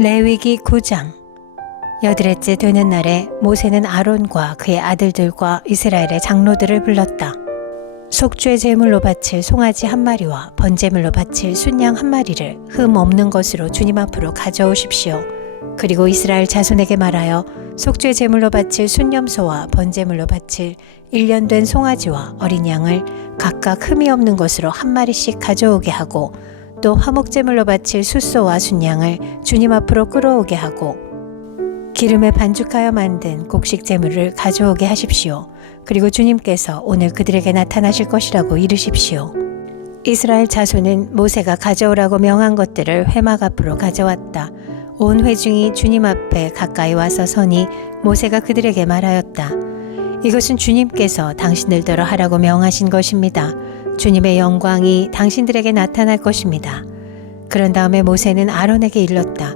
레위기 9장. 여드렛째 되는 날에 모세는 아론과 그의 아들들과 이스라엘의 장로들을 불렀다. 속죄 제물로 바칠 송아지 한 마리와 번제물로 바칠 순양 한 마리를 흠 없는 것으로 주님 앞으로 가져오십시오. 그리고 이스라엘 자손에게 말하여 속죄 제물로 바칠 순염소와 번제물로 바칠 1년 된 송아지와 어린 양을 각각 흠이 없는 것으로 한 마리씩 가져오게 하고, 또 화목제물로 바칠 숫소와 순양을 주님 앞으로 끌어오게 하고, 기름에 반죽하여 만든 곡식 제물을 가져오게 하십시오. 그리고 주님께서 오늘 그들에게 나타나실 것이라고 이르십시오. 이스라엘 자손은 모세가 가져오라고 명한 것들을 회막 앞으로 가져왔다. 온 회중이 주님 앞에 가까이 와서 서니 모세가 그들에게 말하였다. 이것은 주님께서 당신들더러 하라고 명하신 것입니다. 주님의 영광이 당신들에게 나타날 것입니다. 그런 다음에 모세는 아론에게 일렀다.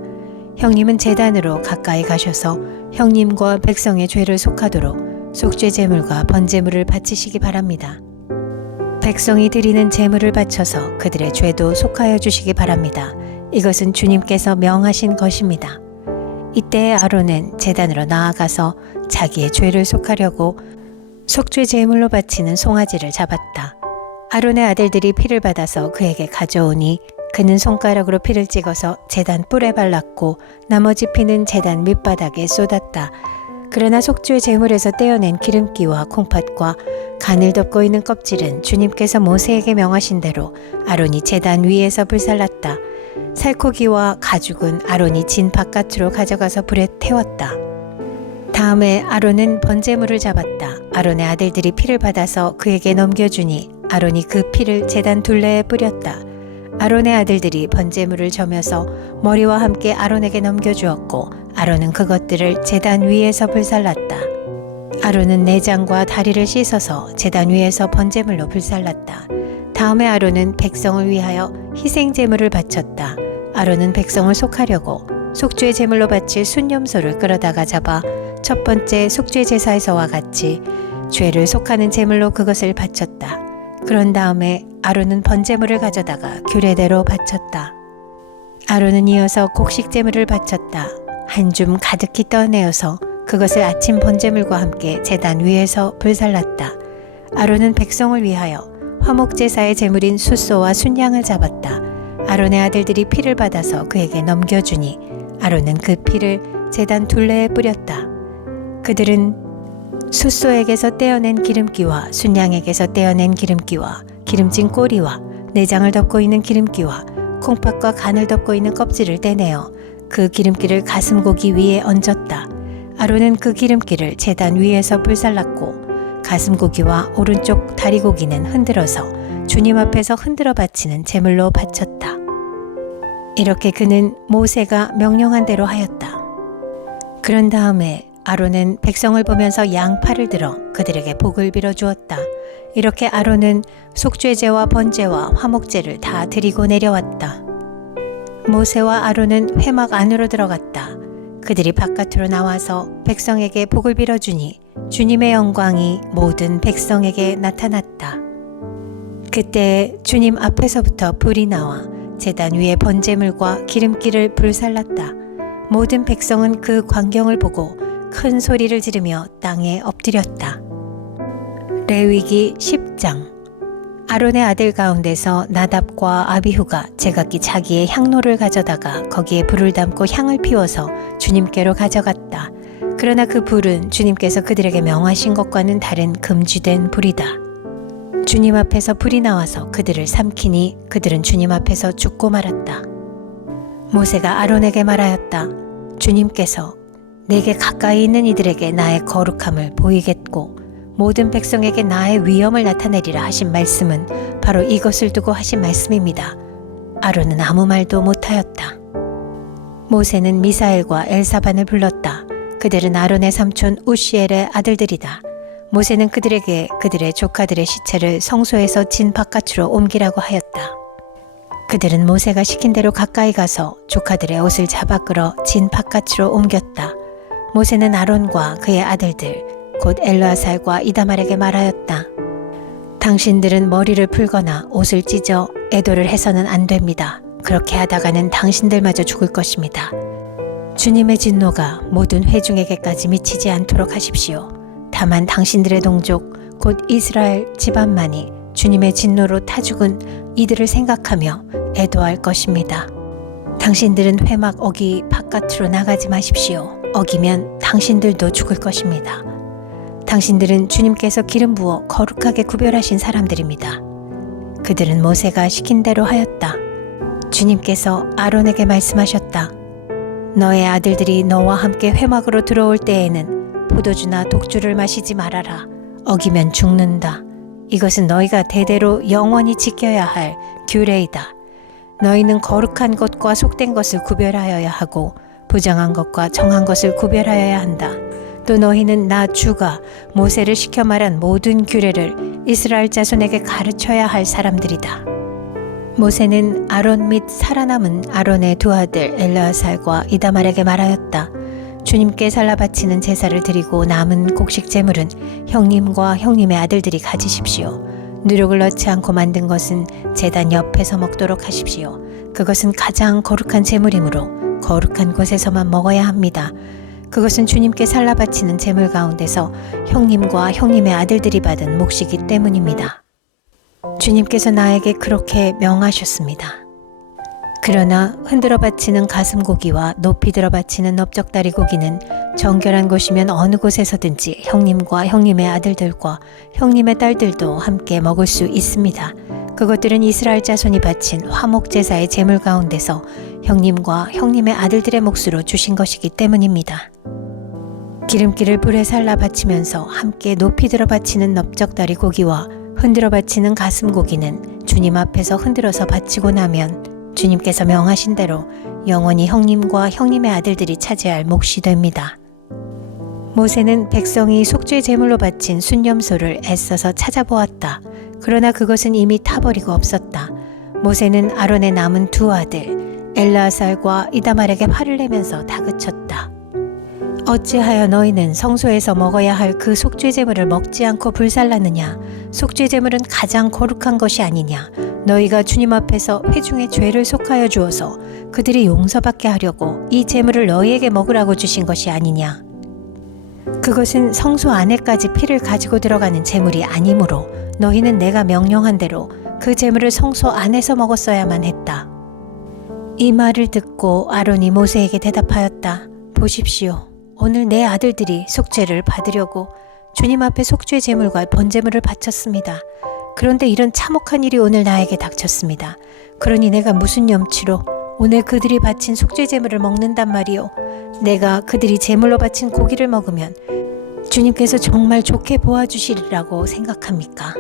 형님은 제단으로 가까이 가셔서 형님과 백성의 죄를 속하도록 속죄 제물과 번제물을 바치시기 바랍니다. 백성이 드리는 제물을 바쳐서 그들의 죄도 속하여 주시기 바랍니다. 이것은 주님께서 명하신 것입니다. 이때 아론은 제단으로 나아가서 자기의 죄를 속하려고 속죄 제물로 바치는 송아지를 잡았다. 아론의 아들들이 피를 받아서 그에게 가져오니 그는 손가락으로 피를 찍어서 제단 뿔에 발랐고 나머지 피는 제단 밑바닥에 쏟았다. 그러나 속죄 제물에서 떼어낸 기름기와 콩팥과 간을 덮고 있는 껍질은 주님께서 모세에게 명하신 대로 아론이 제단 위에서 불살랐다. 살코기와 가죽은 아론이 진 바깥으로 가져가서 불에 태웠다. 다음에 아론은 번제물을 잡았다. 아론의 아들들이 피를 받아서 그에게 넘겨주니 아론이 그 피를 제단 둘레에 뿌렸다. 아론의 아들들이 번제물을 저며서 머리와 함께 아론에게 넘겨주었고, 아론은 그것들을 제단 위에서 불살랐다. 아론은 내장과 다리를 씻어서 제단 위에서 번제물로 불살랐다. 다음에 아론은 백성을 위하여 희생제물을 바쳤다. 아론은 백성을 속하려고 속죄 제물로 바칠 순염소를 끌어다가 잡아 첫 번째 속죄 제사에서와 같이 죄를 속하는 제물로 그것을 바쳤다. 그런 다음에 아론은 번제물을 가져다가 규례대로 바쳤다. 아론은 이어서 곡식 제물을 바쳤다. 한 줌 가득히 떠내어서 그것을 아침 번제물과 함께 제단 위에서 불살랐다. 아론은 백성을 위하여 화목제사의 제물인 숫소와 순양을 잡았다. 아론의 아들들이 피를 받아서 그에게 넘겨주니 아론은 그 피를 제단 둘레에 뿌렸다. 그들은 숫소에게서 떼어낸 기름기와 순양에게서 떼어낸 기름기와 기름진 꼬리와 내장을 덮고 있는 기름기와 콩팥과 간을 덮고 있는 껍질을 떼내어 그 기름기를 가슴고기 위에 얹었다. 아론은 그 기름기를 제단 위에서 불살랐고 가슴고기와 오른쪽 다리고기는 흔들어서 주님 앞에서 흔들어 바치는 제물로 바쳤다. 이렇게 그는 모세가 명령한 대로 하였다. 그런 다음에 아론은 백성을 보면서 양팔을 들어 그들에게 복을 빌어 주었다. 이렇게 아론은 속죄제와 번제와 화목제를 다 드리고 내려왔다. 모세와 아론은 회막 안으로 들어갔다. 그들이 바깥으로 나와서 백성에게 복을 빌어주니 주님의 영광이 모든 백성에게 나타났다. 그때 주님 앞에서부터 불이 나와 제단 위에 번제물과 기름기를 불살랐다. 모든 백성은 그 광경을 보고 큰 소리를 지르며 땅에 엎드렸다. 레위기 10장. 아론의 아들 가운데서 나답과 아비후가 제각기 자기의 향로를 가져다가 거기에 불을 담고 향을 피워서 주님께로 가져갔다. 그러나 그 불은 주님께서 그들에게 명하신 것과는 다른 금지된 불이다. 주님 앞에서 불이 나와서 그들을 삼키니 그들은 주님 앞에서 죽고 말았다. 모세가 아론에게 말하였다. 주님께서 내게 가까이 있는 이들에게 나의 거룩함을 보이겠고 모든 백성에게 나의 위엄을 나타내리라 하신 말씀은 바로 이것을 두고 하신 말씀입니다. 아론은 아무 말도 못하였다. 모세는 미사엘과 엘사반을 불렀다. 그들은 아론의 삼촌 우시엘의 아들들이다. 모세는 그들에게 그들의 조카들의 시체를 성소에서 진 바깥으로 옮기라고 하였다. 그들은 모세가 시킨 대로 가까이 가서 조카들의 옷을 잡아 끌어 진 바깥으로 옮겼다. 모세는 아론과 그의 아들들 곧 엘르아살과 이다말에게 말하였다. 당신들은 머리를 풀거나 옷을 찢어 애도를 해서는 안 됩니다. 그렇게 하다가는 당신들마저 죽을 것입니다. 주님의 진노가 모든 회중에게까지 미치지 않도록 하십시오. 다만 당신들의 동족 곧 이스라엘 집안만이 주님의 진노로 타 죽은 이들을 생각하며 애도할 것입니다. 당신들은 회막 어기 바깥으로 나가지 마십시오. 어기면 당신들도 죽을 것입니다. 당신들은 주님께서 기름 부어 거룩하게 구별하신 사람들입니다. 그들은 모세가 시킨 대로 하였다. 주님께서 아론에게 말씀하셨다. 너의 아들들이 너와 함께 회막으로 들어올 때에는 포도주나 독주를 마시지 말아라. 어기면 죽는다. 이것은 너희가 대대로 영원히 지켜야 할 규례이다. 너희는 거룩한 것과 속된 것을 구별하여야 하고 부정한 것과 정한 것을 구별하여야 한다. 또 너희는 나 주가 모세를 시켜 말한 모든 규례를 이스라엘 자손에게 가르쳐야 할 사람들이다. 모세는 아론 및 살아남은 아론의 두 아들 엘르아살과 이다말에게 말하였다. 주님께 살라 바치는 제사를 드리고 남은 곡식 제물은 형님과 형님의 아들들이 가지십시오. 누룩을 넣지 않고 만든 것은 제단 옆에서 먹도록 하십시오. 그것은 가장 거룩한 제물이므로 거룩한 곳에서만 먹어야 합니다. 그것은 주님께 살라 바치는 제물 가운데서 형님과 형님의 아들들이 받은 몫이기 때문입니다. 주님께서 나에게 그렇게 명하셨습니다. 그러나 흔들어 바치는 가슴고기와 높이 들어 바치는 넓적다리 고기는 정결한 곳이면 어느 곳에서든지 형님과 형님의 아들들과 형님의 딸들도 함께 먹을 수 있습니다. 그것들은 이스라엘 자손이 바친 화목제사의 제물 가운데서 형님과 형님의 아들들의 몫으로 주신 것이기 때문입니다. 기름기를 불에 살라 바치면서 함께 높이 들어 바치는 넓적다리 고기와 흔들어 바치는 가슴 고기는 주님 앞에서 흔들어서 바치고 나면 주님께서 명하신 대로 영원히 형님과 형님의 아들들이 차지할 몫이 됩니다. 모세는 백성이 속죄 제물로 바친 순념소를 애써서 찾아보았다. 그러나 그것은 이미 타버리고 없었다. 모세는 아론의 남은 두 아들 엘르아살과 이다말에게 화를 내면서 다그쳤다. 어찌하여 너희는 성소에서 먹어야 할 그 속죄 제물을 먹지 않고 불살랐느냐? 속죄 제물은 가장 거룩한 것이 아니냐? 너희가 주님 앞에서 회중의 죄를 속하여 주어서 그들이 용서받게 하려고 이 제물을 너희에게 먹으라고 주신 것이 아니냐? 그것은 성소 안에까지 피를 가지고 들어가는 제물이 아니므로 너희는 내가 명령한 대로 그 제물을 성소 안에서 먹었어야만 했다. 이 말을 듣고 아론이 모세에게 대답하였다. 보십시오. 오늘 내 아들들이 속죄를 받으려고 주님 앞에 속죄 제물과 번제물을 바쳤습니다. 그런데 이런 참혹한 일이 오늘 나에게 닥쳤습니다. 그러니 내가 무슨 염치로 오늘 그들이 바친 속죄 제물을 먹는단 말이요. 내가 그들이 제물로 바친 고기를 먹으면 주님께서 정말 좋게 보아주시리라고 생각합니까?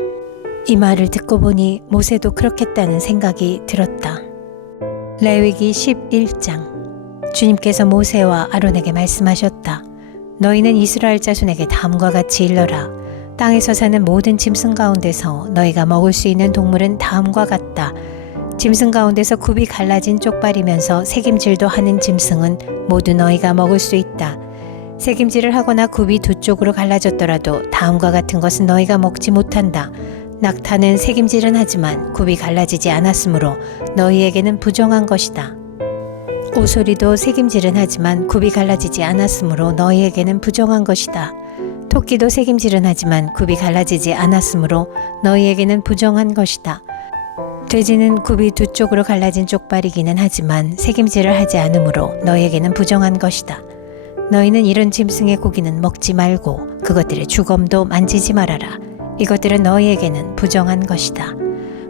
이 말을 듣고 보니 모세도 그렇겠다는 생각이 들었다. 레위기 11장. 주님께서 모세와 아론에게 말씀하셨다. 너희는 이스라엘 자손에게 다음과 같이 일러라. 땅에서 사는 모든 짐승 가운데서 너희가 먹을 수 있는 동물은 다음과 같다. 짐승 가운데서 굽이 갈라진 쪽발이면서 새김질도 하는 짐승은 모두 너희가 먹을 수 있다. 새김질을 하거나 굽이 두 쪽으로 갈라졌더라도 다음과 같은 것은 너희가 먹지 못한다. 낙타는 새김질은 하지만 굽이 갈라지지 않았으므로 너희에게는 부정한 것이다. 오소리도 새김질은 하지만 굽이 갈라지지 않았으므로 너희에게는 부정한 것이다. 토끼도 새김질은 하지만 굽이 갈라지지 않았으므로 너희에게는 부정한 것이다. 돼지는 굽이 두 쪽으로 갈라진 쪽발이기는 하지만 새김질을 하지 않으므로 너희에게는 부정한 것이다. 너희는 이런 짐승의 고기는 먹지 말고 그것들의 주검도 만지지 말아라. 이것들은 너희에게는 부정한 것이다.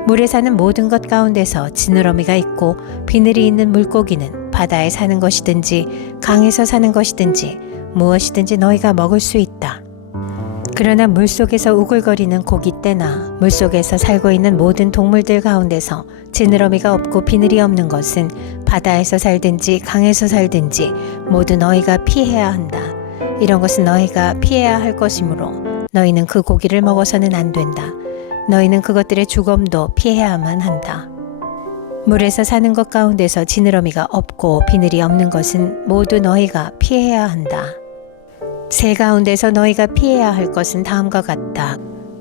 물에 사는 모든 것 가운데서 지느러미가 있고 비늘이 있는 물고기는 바다에 사는 것이든지 강에서 사는 것이든지 무엇이든지 너희가 먹을 수 있다. 그러나 물속에서 우글거리는 고깃대나 물속에서 살고 있는 모든 동물들 가운데서 지느러미가 없고 비늘이 없는 것은 바다에서 살든지 강에서 살든지 모두 너희가 피해야 한다. 이런 것은 너희가 피해야 할 것이므로 너희는 그 고기를 먹어서는 안 된다. 너희는 그것들의 주검도 피해야만 한다. 물에서 사는 것 가운데서 지느러미가 없고 비늘이 없는 것은 모두 너희가 피해야 한다. 새 가운데서 너희가 피해야 할 것은 다음과 같다.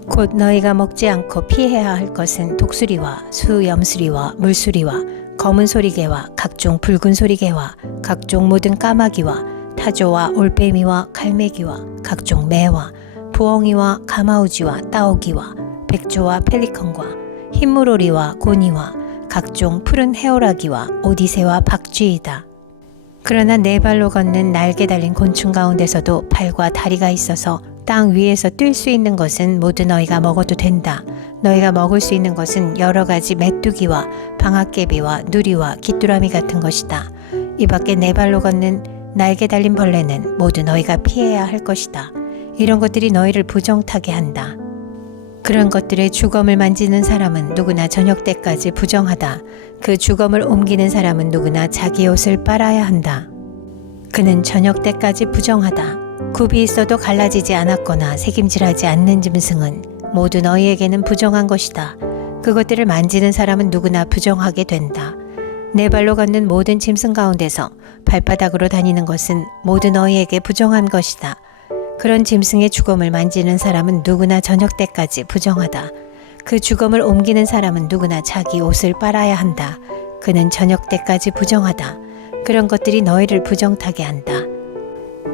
곧 너희가 먹지 않고 피해야 할 것은 독수리와 수염수리와 물수리와 검은 소리개와 각종 붉은 소리개와 각종 모든 까마귀와 타조와 올빼미와 갈매기와 각종 매와 부엉이와 가마우지와 따오기와 백조와 펠리컨과 흰물오리와 고니와 각종 푸른 해오라기와 오디새와 박쥐이다. 그러나 네 발로 걷는 날개 달린 곤충 가운데서도 발과 다리가 있어서 땅 위에서 뛸 수 있는 것은 모두 너희가 먹어도 된다. 너희가 먹을 수 있는 것은 여러 가지 메뚜기와 방앗개비와 누리와 귀뚜라미 같은 것이다. 이 밖에 네 발로 걷는 날개 달린 벌레는 모두 너희가 피해야 할 것이다. 이런 것들이 너희를 부정타게 한다. 그런 것들의 주검을 만지는 사람은 누구나 저녁 때까지 부정하다. 그 주검을 옮기는 사람은 누구나 자기 옷을 빨아야 한다. 그는 저녁 때까지 부정하다. 굽이 있어도 갈라지지 않았거나 새김질하지 않는 짐승은 모두 너희에게는 부정한 것이다. 그것들을 만지는 사람은 누구나 부정하게 된다. 네 발로 걷는 모든 짐승 가운데서 발바닥으로 다니는 것은 모두 너희에게 부정한 것이다. 그런 짐승의 주검을 만지는 사람은 누구나 저녁 때까지 부정하다. 그 주검을 옮기는 사람은 누구나 자기 옷을 빨아야 한다. 그는 저녁 때까지 부정하다. 그런 것들이 너희를 부정타게 한다.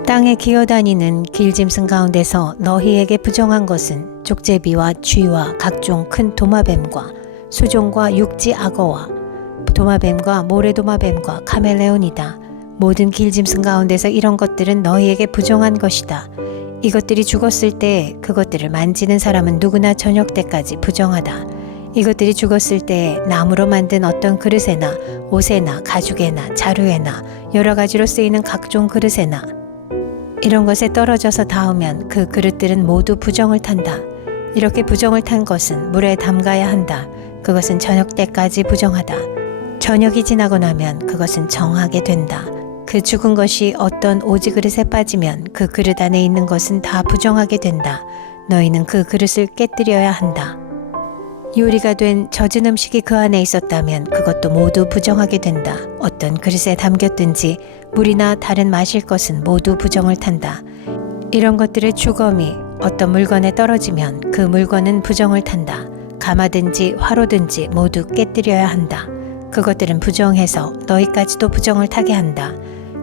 땅에 기어다니는 길짐승 가운데서 너희에게 부정한 것은 족제비와 쥐와 각종 큰 도마뱀과 수종과 육지 악어와 도마뱀과 모래도마뱀과 카멜레온이다. 모든 길짐승 가운데서 이런 것들은 너희에게 부정한 것이다. 이것들이 죽었을 때 그것들을 만지는 사람은 누구나 저녁 때까지 부정하다. 이것들이 죽었을 때 나무로 만든 어떤 그릇에나 옷에나 가죽에나 자루에나 여러 가지로 쓰이는 각종 그릇에나 이런 것에 떨어져서 닿으면 그 그릇들은 모두 부정을 탄다. 이렇게 부정을 탄 것은 물에 담가야 한다. 그것은 저녁 때까지 부정하다. 저녁이 지나고 나면 그것은 정하게 된다. 그 죽은 것이 어떤 오지 그릇에 빠지면 그 그릇 안에 있는 것은 다 부정하게 된다. 너희는 그 그릇을 깨뜨려야 한다. 요리가 된 젖은 음식이 그 안에 있었다면 그것도 모두 부정하게 된다. 어떤 그릇에 담겼든지 물이나 다른 마실 것은 모두 부정을 탄다. 이런 것들의 주검이 어떤 물건에 떨어지면 그 물건은 부정을 탄다. 가마든지 화로든지 모두 깨뜨려야 한다. 그것들은 부정해서 너희까지도 부정을 타게 한다.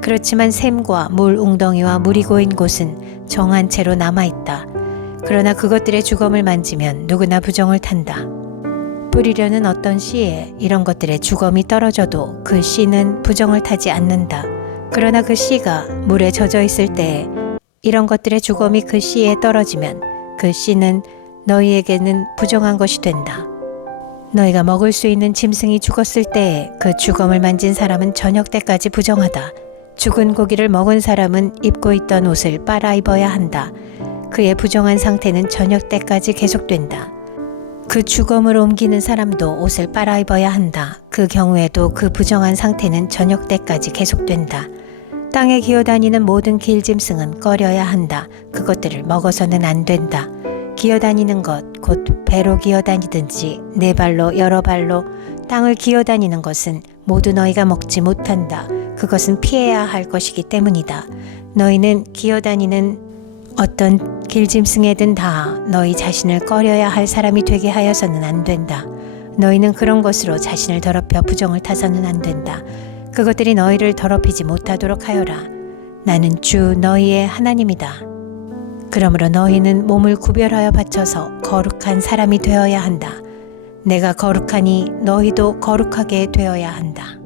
그렇지만 샘과 물 웅덩이와 물이 고인 곳은 정한 채로 남아있다. 그러나 그것들의 주검을 만지면 누구나 부정을 탄다. 뿌리려는 어떤 씨에 이런 것들의 주검이 떨어져도 그 씨는 부정을 타지 않는다. 그러나 그 씨가 물에 젖어 있을 때에 이런 것들의 주검이 그 씨에 떨어지면 그 씨는 너희에게는 부정한 것이 된다. 너희가 먹을 수 있는 짐승이 죽었을 때에 그 주검을 만진 사람은 저녁 때까지 부정하다. 죽은 고기를 먹은 사람은 입고 있던 옷을 빨아 입어야 한다. 그의 부정한 상태는 저녁 때까지 계속된다. 그 주검을 옮기는 사람도 옷을 빨아 입어야 한다. 그 경우에도 그 부정한 상태는 저녁 때까지 계속된다. 땅에 기어다니는 모든 길짐승은 꺼려야 한다. 그것들을 먹어서는 안 된다. 기어다니는 것, 곧 배로 기어다니든지 네 발로 여러 발로 땅을 기어다니는 것은 모두 너희가 먹지 못한다. 그것은 피해야 할 것이기 때문이다. 너희는 기어다니는 어떤 길짐승에든 다 너희 자신을 꺼려야 할 사람이 되게 하여서는 안 된다. 너희는 그런 것으로 자신을 더럽혀 부정을 타서는 안 된다. 그것들이 너희를 더럽히지 못하도록 하여라. 나는 주 너희의 하나님이다. 그러므로 너희는 몸을 구별하여 바쳐서 거룩한 사람이 되어야 한다. 내가 거룩하니 너희도 거룩하게 되어야 한다.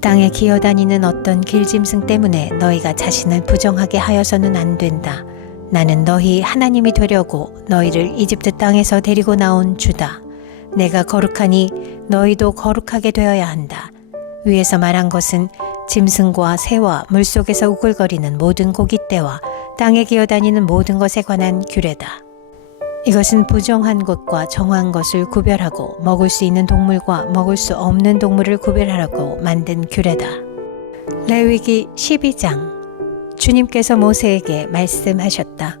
땅에 기어다니는 어떤 길짐승 때문에 너희가 자신을 부정하게 하여서는 안 된다. 나는 너희 하나님이 되려고 너희를 이집트 땅에서 데리고 나온 주다. 내가 거룩하니 너희도 거룩하게 되어야 한다. 위에서 말한 것은 짐승과 새와 물속에서 우글거리는 모든 고깃대와 땅에 기어다니는 모든 것에 관한 규례다. 이것은 부정한 것과 정한 것을 구별하고 먹을 수 있는 동물과 먹을 수 없는 동물을 구별하라고 만든 규례다. 레위기 12장. 주님께서 모세에게 말씀하셨다.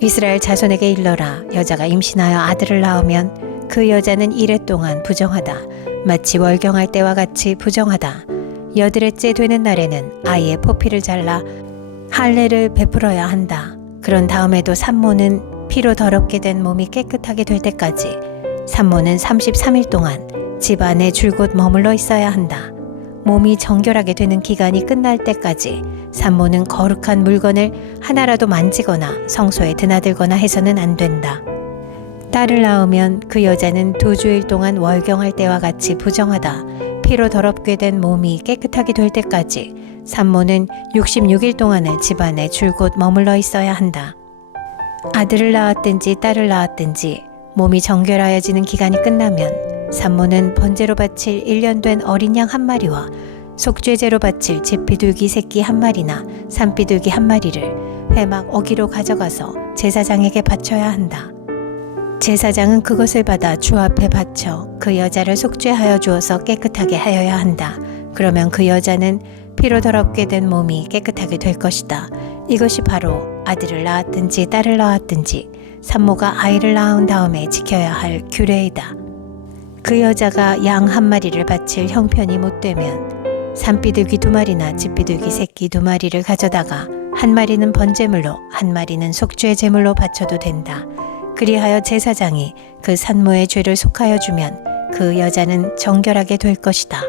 이스라엘 자손에게 일러라. 여자가 임신하여 아들을 낳으면 그 여자는 이래 동안 부정하다. 마치 월경할 때와 같이 부정하다. 여드렛째 되는 날에는 아이의 포피를 잘라 할례를 베풀어야 한다. 그런 다음에도 산모는 피로 더럽게 된 몸이 깨끗하게 될 때까지 산모는 33일 동안 집 안에 줄곧 머물러 있어야 한다. 몸이 정결하게 되는 기간이 끝날 때까지 산모는 거룩한 물건을 하나라도 만지거나 성소에 드나들거나 해서는 안 된다. 딸을 낳으면 그 여자는 2주일 동안 월경할 때와 같이 부정하다. 피로 더럽게 된 몸이 깨끗하게 될 때까지 산모는 66일 동안을 집안에 줄곧 머물러 있어야 한다. 아들을 낳았든지 딸을 낳았든지 몸이 정결하여지는 기간이 끝나면 산모는 번제로 바칠 1년 된 어린 양 1마리와 속죄제로 바칠 집비둘기 새끼 1마리나 산비둘기 1마리를 회막 어기로 가져가서 제사장에게 바쳐야 한다. 제사장은 그것을 받아 주 앞에 바쳐 그 여자를 속죄하여 주어서 깨끗하게 하여야 한다. 그러면 그 여자는 피로 더럽게 된 몸이 깨끗하게 될 것이다. 이것이 바로 아들을 낳았든지 딸을 낳았든지 산모가 아이를 낳은 다음에 지켜야 할 규례이다. 그 여자가 양 1마리를 바칠 형편이 못되면 산비둘기 2마리나 집비둘기 새끼 2마리를 가져다가 1마리는 번제물로 1마리는 속죄 제물로 바쳐도 된다. 그리하여 제사장이 그 산모의 죄를 속하여 주면 그 여자는 정결하게 될 것이다.